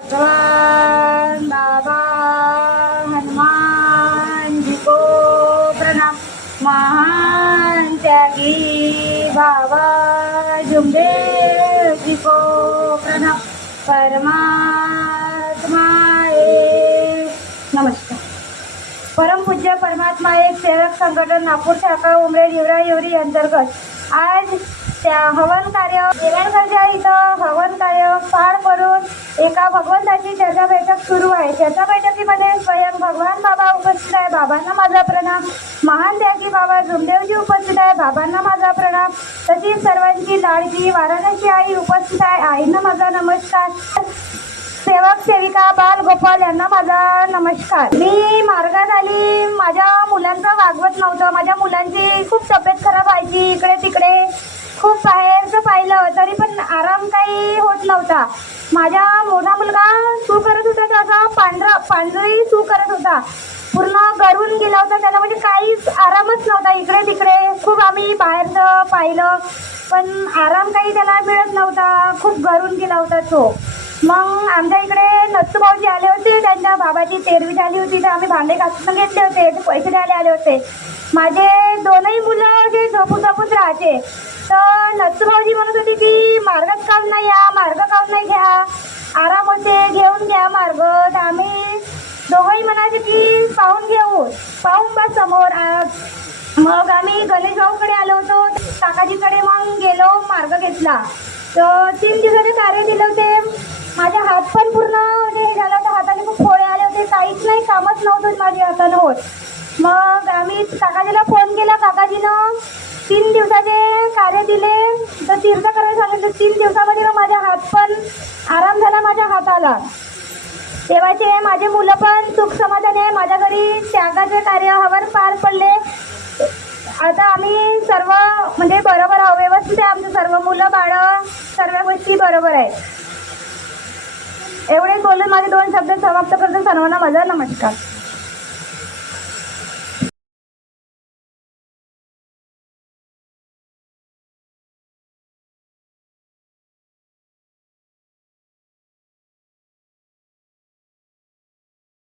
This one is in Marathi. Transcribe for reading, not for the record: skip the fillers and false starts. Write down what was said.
भगवान बाबा हनुमान जी को प्रणाम। महान त्यागी बाबा जुमदेव जी को प्रणाम। परमात्मा एक नमस्कार। परमपूज्य परमात्मा एक सेवक संघटन नागपूर शाखा उमरेड येवरी अंतर्गत आज त्या हवन कार्य देवांगरच्या इथं हवन कार्य पार पडून एका भगवंताची चर्चा बैठक सुरू आहे। चर्चा बैठकीमध्ये स्वयं भगवान बाबा उपस्थित आहे, बाबांना माझा प्रणाम। महान त्यागी बाबा जुमदेवजी उपस्थित आहे, बाबांना माझा प्रणाम। तशीच सर्वांची लाडकी वाराणसी आई उपस्थित आहे, आईंना माझा नमस्कार। सेवक सेविका बाल गोपाल यांना माझा नमस्कार। मी मार्गात आली, माझ्या मुलांचं वागवत नव्हतं, माझ्या मुलांची खूप तब्येत खराब व्हायची, इकडे तिकडे खूप बाहेरचं पाहिलं तरी पण आराम काही होत नव्हता। माझा मोठा मुलगा सू करत होता, त्याचा पांढरी सू करत होता, पूर्ण गळून गेला होता, त्याला म्हणजे काहीच आरामच नव्हता। इकडे तिकडे खूप आम्ही बाहेरचं पाहिलं पण आराम काही त्याला मिळत नव्हता, खूप गळून गेला होता तो। मग आमच्या इकडे नत्तू भाऊजी आले होते, त्यांच्या बाबाची तेरवी झाली होती तर आम्ही भांडे घासून घेतले होते, ते पैसे द्यायला आले होते। माझे दोनही मुलं जे झोपूच राहायचे तर नत्तू भाऊजी म्हणत होती की मार्गात काम नाही या, मार्ग काम नाही घ्या, आराम होते घेऊन घ्या मार्ग। तर आम्ही दोघंही म्हणायचे की पाहून बस समोर। मग आम्ही गणेश भाऊकडे आलो होतो, काकाजीकडे मग गेलो, मार्ग घेतला। तर 3 दिवसाचे कार्य दिले होते, माझ्या हात पण पूर्ण म्हणजे हे झालं होतं, हाताने खूप फोडे आले होते, काहीच नाही, कामच नव्हतं माझ्या हातानं होत। मग आम्ही काकाजीला फोन केला, काकाजीनं 3 दिवसाचे कार्य दिले तर तीर्थ करायला सांगितलं। 3 दिवसामध्ये माझ्या हात पण आराम झाला, माझ्या हाताला। तेव्हाचे माझे मुलं पण सुख समाधाने माझ्या घरी त्यागाचे कार्य हवन पार पडले। आता आम्ही सर्व म्हणजे बरोबर आहोत, व्यवस्थित आहे, आमचे सर्व मुलं बाळं सर्व गोष्टी बरोबर आहे। एवढे बोलून माझे 2 शब्द समाप्त करतो। सर्वांना माझा नमस्कार।